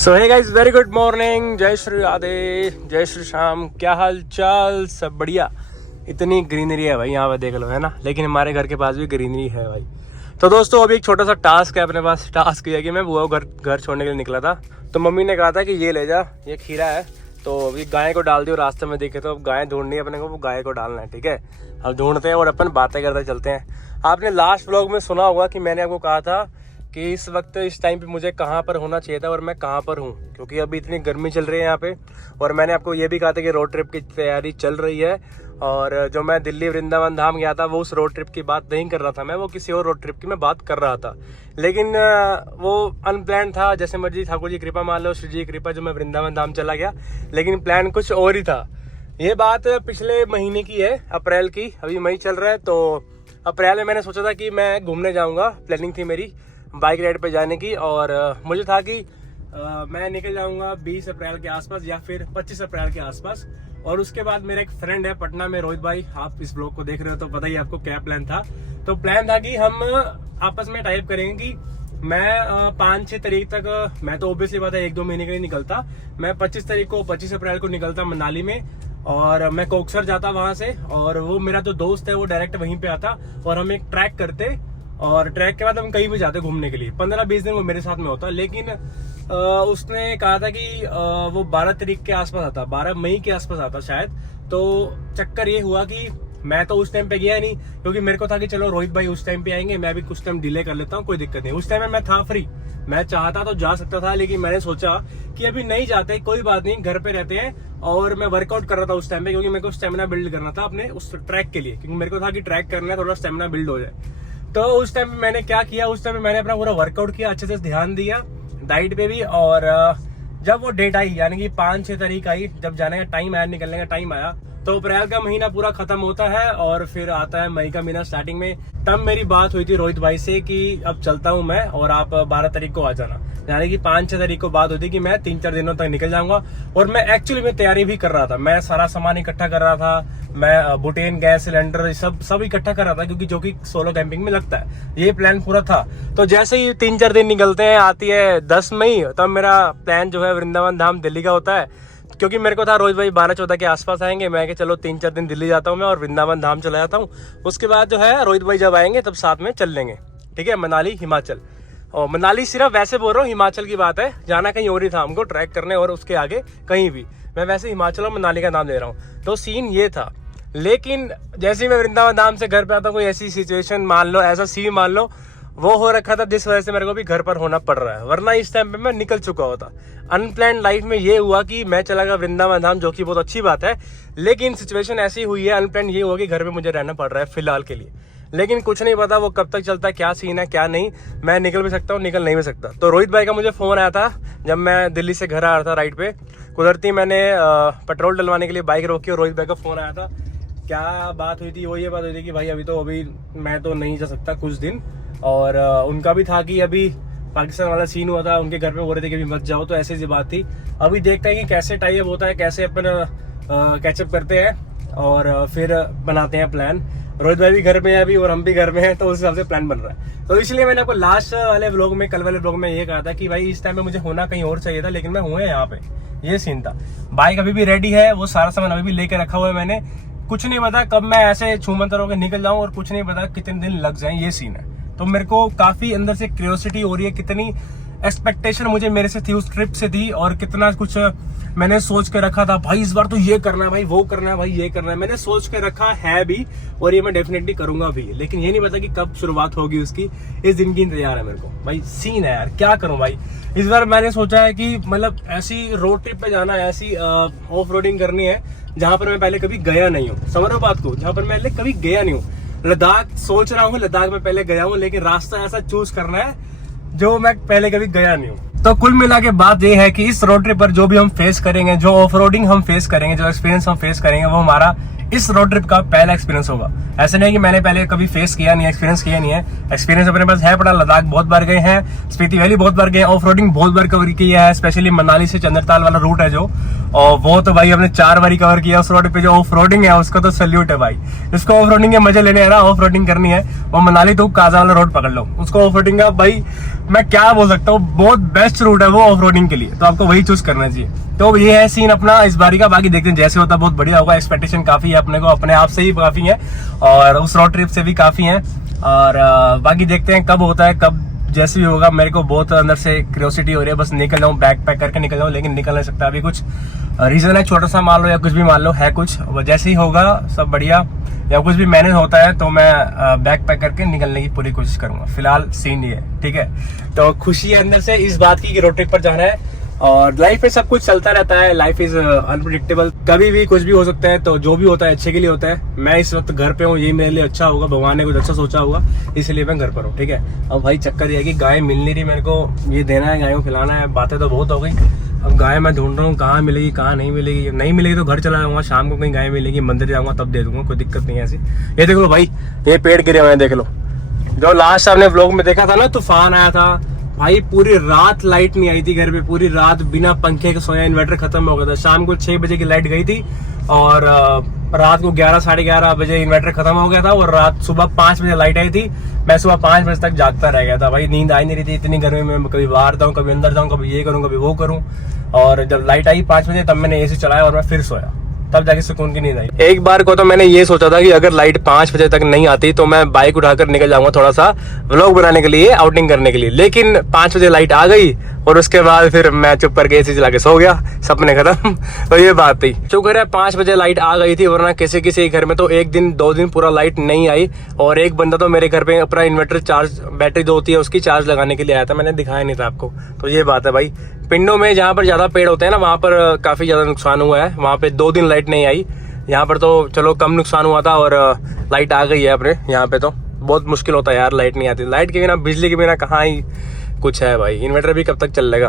सो hey guys, very good morning. जय श्री राधे, जय श्री श्याम। क्या हाल चाल? सब बढ़िया। इतनी ग्रीनरी है भाई यहाँ पे, देख लो, है ना। लेकिन हमारे घर के पास भी ग्रीनरी है भाई। तो दोस्तों, अभी एक छोटा सा टास्क है अपने पास। टास्क ये है कि मैं बुआ को घर छोड़ने के लिए निकला था, तो मम्मी ने कहा था कि ये ले जा, ये खीरा है, तो अभी गाय को डाल दियो। रास्ते में देखे तो अब गाय ढूंढनी है अपने को, वो गाय को डालना है, ठीक है। अब ढूंढते हैं और अपन बातें करते चलते हैं। आपने लास्ट व्लॉग में सुना होगा कि मैंने आपको कहा था कि इस वक्त इस टाइम पे मुझे कहाँ पर होना चाहिए था और मैं कहाँ पर हूँ, क्योंकि अभी इतनी गर्मी चल रही है यहाँ पे। और मैंने आपको ये भी कहा था कि रोड ट्रिप की तैयारी चल रही है, और जो मैं दिल्ली वृंदावन धाम गया था वो उस रोड ट्रिप की बात नहीं कर रहा था मैं, वो किसी और रोड ट्रिप की मैं बात कर रहा था। लेकिन वो अनप्लान था, जैसे मर्जी ठाकुर जी कृपा मान लो, श्री जी कृपा, जो मैं वृंदावन धाम चला गया। लेकिन प्लान कुछ और ही था। ये बात पिछले महीने की है, अप्रैल की। अभी मई चल रहा है, तो अप्रैल में मैंने सोचा था कि मैं घूमने जाऊँगा। प्लानिंग थी मेरी बाइक राइड पे जाने की, और मुझे था कि मैं निकल जाऊंगा 20 अप्रैल के आसपास या फिर 25 अप्रैल के आसपास। और उसके बाद मेरा एक फ्रेंड है पटना में, रोहित भाई, आप इस ब्लॉग को देख रहे हो तो पता ही आपको क्या प्लान था। तो प्लान था कि हम आपस में टाइप करेंगे कि मैं 5-6 तारीख तक, मैं तो ऑब्वियसली बात है 1-2 महीने के लिए निकलता। मैं 25 अप्रैल को निकलता मनाली में, और मैं कोकसर जाता वहां से, और वो मेरा जो दोस्त है वो डायरेक्ट वहीं पे आता, और हम एक ट्रैक करते, और ट्रैक के बाद हम कहीं भी जाते घूमने के लिए। 15-20 दिन वो मेरे साथ में होता। लेकिन उसने कहा था कि वो 12 तारीख के आसपास आता, 12 मई के आसपास आता शायद। तो चक्कर ये हुआ कि मैं तो उस टाइम पे गया नहीं, क्योंकि मेरे को था कि चलो रोहित भाई उस टाइम पे आएंगे, मैं भी कुछ टाइम डिले कर लेता हूँ, कोई दिक्कत नहीं। उस टाइम में मैं था फ्री, मैं चाहता तो जा सकता था, लेकिन मैंने सोचा कि अभी नहीं जाते, कोई बात नहीं, घर पे रहते हैं। और मैं वर्कआउट कर रहा था उस टाइम पे, क्योंकि मेरे को स्टेमिना बिल्ड करना था अपने उस ट्रैक के लिए, क्योंकि मेरे को था कि ट्रैक करना है, थोड़ा स्टेमिना बिल्ड हो जाए। तो उस टाइम मैंने क्या किया, उस टाइम मैंने अपना पूरा वर्कआउट किया, अच्छे से ध्यान दिया डाइट पे भी। और जब वो डेट आई, यानी कि 5-6 तारीख आई, जब जाने का टाइम आया, निकलने का टाइम आया, तो अप्रैल का महीना पूरा खत्म होता है और फिर आता है मई का महीना स्टार्टिंग में। तब मेरी बात हुई थी रोहित भाई से कि अब चलता हूं मैं, और आप 12 तारीख को आ जाना। यानी कि 5-6 तारीख को बात हुई थी कि मैं 3-4 दिनों तक निकल जाऊंगा। और मैं एक्चुअली में तैयारी भी कर रहा था, मैं सारा सामान इकट्ठा कर रहा था, मैं बुटेन, गैस सिलेंडर, सब इकट्ठा कर रहा था, क्योंकि जो कि सोलो कैंपिंग में लगता है। ये प्लान पूरा था। तो जैसे ही 3-4 दिन निकलते हैं, आती है 10 मई, तब मेरा प्लान जो है वृंदावन धाम दिल्ली का होता है। क्योंकि मेरे को था रोहित भाई 12-14 के आसपास आएंगे, मैं कि चलो 3-4 दिन दिल्ली जाता हूँ मैं और वृंदावन धाम चला जाता हूँ। उसके बाद जो है रोहित भाई जब आएंगे तब साथ में चल लेंगे, ठीक है। मनाली, हिमाचल, और मनाली सिर्फ वैसे बोल रहा हूँ, हिमाचल की बात है, जाना कहीं और ही था हमको, ट्रैक करने और उसके आगे कहीं भी। मैं वैसे हिमाचल और मनाली का नाम ले रहा हूँ। तो सीन ये था। लेकिन जैसे ही मैं वृंदावन धाम से घर पे आता हूँ, कोई ऐसी सिचुएशन मान लो, ऐसा सीन मान लो वो हो रखा था, जिस वजह से मेरे को भी घर पर होना पड़ रहा है, वरना इस टाइम पे मैं निकल चुका होता। अनप्लान लाइफ में ये हुआ कि मैं चला गया वृंदावन धाम, जो कि बहुत अच्छी बात है। लेकिन सिचुएशन ऐसी हुई है, अनप्लान ये हुआ कि घर पे मुझे रहना पड़ रहा है फिलहाल के लिए। लेकिन कुछ नहीं पता वो कब तक चलता है, क्या सीन है क्या नहीं। मैं निकल भी सकता हूँ, निकल नहीं भी सकता। तो रोहित भाई का मुझे फोन आया था जब मैं दिल्ली से घर आ रहा था राइड पे। कुदरती मैंने पेट्रोल डलवाने के लिए बाइक रोकी और रोहित भाई का फोन आया था। क्या बात हुई थी? वो ये बात हुई थी कि भाई अभी मैं तो नहीं जा सकता कुछ दिन। और उनका भी था कि अभी पाकिस्तान वाला सीन हुआ था, उनके घर पे बोल रहे थे कि अभी मत जाओ, तो ऐसी बात थी। अभी देखते हैं कि कैसे टाई अप होता है, कैसे अपन कैचअप करते हैं और फिर बनाते हैं प्लान। रोहित भाई भी घर में है अभी और हम भी घर में हैं, तो उस हिसाब से प्लान बन रहा है। तो इसलिए मैंने आपको लास्ट वाले व्लॉग में, कल वाले व्लॉग में ये कहा था कि भाई इस टाइम पे मुझे होना कहीं और चाहिए था, लेकिन मैं हुआ यहाँ पे। ये सीन था। बाइक अभी भी रेडी है, वो सारा सामान अभी भी लेके रखा हुआ है मैंने। कुछ नहीं पता कब मैं ऐसे छूमंतर होकर निकल जाऊं, और कुछ नहीं पता कितने दिन लग जाएं, ये सीन है। तो मेरे को काफी अंदर से क्यूरियोसिटी हो रही है, कितनी एक्सपेक्टेशन मुझे मेरे से थी उस ट्रिप से थी, और कितना कुछ मैंने सोच के रखा था। भाई इस बार तो ये करना है, भाई वो करना है, भाई ये करना है, मैंने सोच के रखा है भी, और ये मैं डेफिनेटली करूंगा भी। लेकिन ये नहीं पता कि कब शुरुआत होगी उसकी। इस दिन की इंतजार है मेरे को भाई। सीन है यार, क्या करूं भाई। इस बार मैंने सोचा है कि मतलब ऐसी रोड ट्रिप पे जाना है, ऐसी ऑफ रोडिंग करनी है जहां पर मैं पहले कभी गया नहीं हूँ। समझ रहे हो बात को? जहां पर मैं पहले कभी गया नहीं हूँ। लद्दाख सोच रहा हूँ, लद्दाख में पहले गया हूँ, लेकिन रास्ता ऐसा चूज करना है जो मैं पहले कभी गया नहीं हूँ। तो कुल मिला के बात ये है कि इस रोड ट्रिप पर जो भी हम फेस करेंगे, जो ऑफ रोडिंग हम फेस करेंगे, जो एक्सपीरियंस हम फेस करेंगे, वो हमारा इस रोड ट्रिप का पहला एक्सपीरियंस होगा। ऐसे नहीं कि मैंने पहले कभी फेस किया नहीं है, एक्सपीरियंस किया नहीं है। एक्सपीरियंस अपने पास है पड़ा, लद्दाख बहुत बार गए हैं, स्पीति वैली बहुत बार गए, ऑफ रोडिंग बहुत बार कवर किया है। स्पेशली मनाली से चंद्रताल वाला रूट है जो, और वो तो भाई हमने 4 बारी कवर किया उस रोड पे। जो ऑफ रोडिंग है उसका तो सल्यूट है भाई। जिसको ऑफ रोडिंग के मजे लेने हैं ना, ऑफ रोडिंग करनी है, वो मनाली तो काजा वाला रोड पकड़ लो। उसको ऑफ रोडिंग का भाई मैं क्या बोल सकता हूँ, बहुत बेस्ट रूट है वो ऑफ रोडिंग के लिए, तो आपको वही चूज करना चाहिए। तो ये है सीन अपना इस बारी का। बाकी देखते हैं जैसे होता है, बहुत बढ़िया होगा। एक्सपेक्टेशन काफी है अपने को, अपने आप से ही काफी है और उस रोड ट्रिप से भी काफी है। और बाकी देखते हैं कब होता है, कब जैसे भी होगा। मेरे को बहुत अंदर से क्यूरियोसिटी हो रही है, बस निकल जाऊँ, बैग पैक करके निकल जाऊँ, लेकिन निकल नहीं सकता अभी। कुछ रीजन है, छोटा सा मान लो या कुछ भी मान लो, है कुछ, जैसे ही होगा सब बढ़िया या कुछ भी मैनेज होता है तो मैं बैग पैक करके निकलने की पूरी कोशिश करूंगा। फिलहाल सीन ये है, ठीक है। तो खुशी है अंदर से इस बात की कि रोड ट्रिप पर जाना है। और लाइफ में सब कुछ चलता रहता है, लाइफ इज अनप्रिडिक्टेबल, कभी भी कुछ भी हो सकता है। तो जो भी होता है अच्छे के लिए होता है। मैं इस वक्त घर पे हूँ, ये मेरे लिए अच्छा होगा, भगवान ने कुछ अच्छा सोचा होगा, इसलिए मैं घर पर हूँ, ठीक है। अब भाई चक्कर ये है कि गाय मिल नहीं रही मेरे को, ये देना है, गायों को खिलाना है, बातें तो बहुत हो गई। अब गाय मैं ढूंढ रहा हूँ, कहाँ मिलेगी कहाँ नहीं मिलेगी। नहीं मिलेगी तो घर चला जाऊंगा, शाम को कहीं गाय मिलेगी, मंदिर जाऊंगा तब दे दूंगा, कोई दिक्कत नहीं है ऐसी। ये देख लो भाई, ये पेड़ गिरे हुए हैं, देख लो। जो लास्ट आपने व्लॉग में देखा था ना, तूफान आया था भाई, पूरी रात लाइट नहीं आई थी घर पे, पूरी रात बिना पंखे के सोया, इन्वर्टर खत्म हो गया था। शाम को 6 बजे की लाइट गई थी और रात को 11 साढ़े 11 बजे इन्वर्टर खत्म हो गया था और रात सुबह 5 बजे लाइट आई थी। मैं सुबह 5 बजे तक जागता रह गया था भाई, नींद आई नहीं रही थी इतनी गर्मी में। कभी बाहर जाऊँ, कभी अंदर जाऊँ, कभी ये करूँ, कभी वो करूँ। और जब लाइट आई 5 बजे तब मैंने एसी चलाया और मैं फिर सोया, तब जाके सुकून की नींद आई। एक बार को तो मैंने ये सोचा था कि अगर लाइट 5 बजे तक नहीं आती तो मैं बाइक उठाकर निकल जाऊंगा थोड़ा सा व्लॉग बनाने के लिए, आउटिंग करने के लिए। लेकिन 5 बजे लाइट आ गई और उसके बाद फिर मैं चुप करके एसी चला के सो गया, सपने खत्म। तो ये बात थी, शुक्र है 5 बजे लाइट आ गई थी, वरना किसी किसी घर में तो 1 दिन 2 दिन पूरा लाइट नहीं आई। और एक बंदा तो मेरे घर पे अपना इन्वर्टर चार्ज, बैटरी जो होती है उसकी चार्ज लगाने के लिए आया था, मैंने दिखाया नहीं था आपको। तो ये बात है भाई, पिंडों में जहाँ पर ज्यादा पेड़ होते हैं ना, वहाँ पर काफी ज्यादा नुकसान हुआ है। वहाँ पे 2 दिन लाइट नहीं आई, यहाँ पर तो चलो कम नुकसान हुआ था और लाइट आ गई है अपने यहाँ पे। तो बहुत मुश्किल होता है यार, लाइट नहीं आती। लाइट के बिना, बिजली के बिना कहाँ ही कुछ है भाई। इन्वर्टर भी कब तक चलेगा।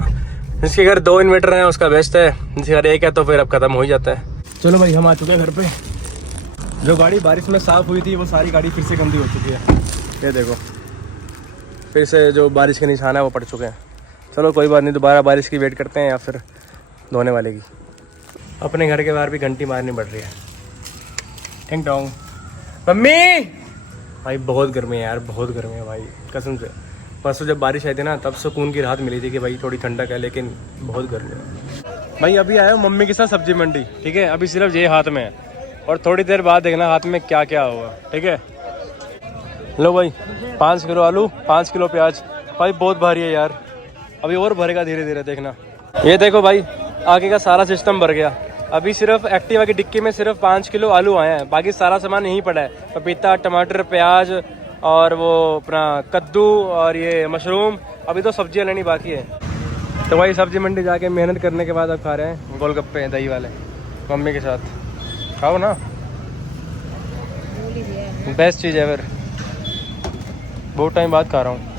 जिसके घर 2 इन्वर्टर हैं उसका बेस्ट है, जिसके घर 1 है तो फिर अब खत्म हो ही जाता है। चलो भाई, हम आ चुके हैं घर पे। जो गाड़ी बारिश में साफ हुई थी वो सारी गाड़ी फिर से गंदी हो चुकी है। ये देखो, फिर से जो बारिश के निशान है वो पड़ चुके हैं। चलो कोई बात नहीं, दोबारा बारिश की वेट करते हैं या फिर धोने वाले की। अपने घर के बाहर भी घंटी मारनी पड़ रही है। टिंग टोंग, मम्मी। भाई बहुत गर्मी है यार, बहुत गर्मी है भाई कसम से। परसों जब बारिश आई थी ना, तब सुकून की राहत मिली थी कि भाई थोड़ी ठंडक है, लेकिन बहुत गर्मी है भाई। अभी आया हूँ मम्मी के साथ सब्जी मंडी, ठीक है। अभी सिर्फ ये हाथ में है और थोड़ी देर बाद देखना हाथ में क्या क्या होगा, ठीक है। लो भाई, 5 किलो आलू, 5 किलो प्याज। भाई बहुत भारी है यार, अभी और भरेगा धीरे धीरे, देखना। ये देखो भाई, आगे का सारा सिस्टम भर गया। अभी सिर्फ एक्टिवा की डिक्की में सिर्फ 5 किलो आलू आए हैं, बाकी सारा सामान यहीं पड़ा है। पपीता, टमाटर, प्याज और वो अपना कद्दू और ये मशरूम। अभी तो सब्जियां लेनी बाकी है। तो भाई सब्जी मंडी जाके मेहनत करने के बाद अब खा रहे हैं गोलगप्पे दही वाले मम्मी के साथ। खाओ ना, बेस्ट चीज़ है फिर, बहुत टाइम बाद खा रहा हूँ।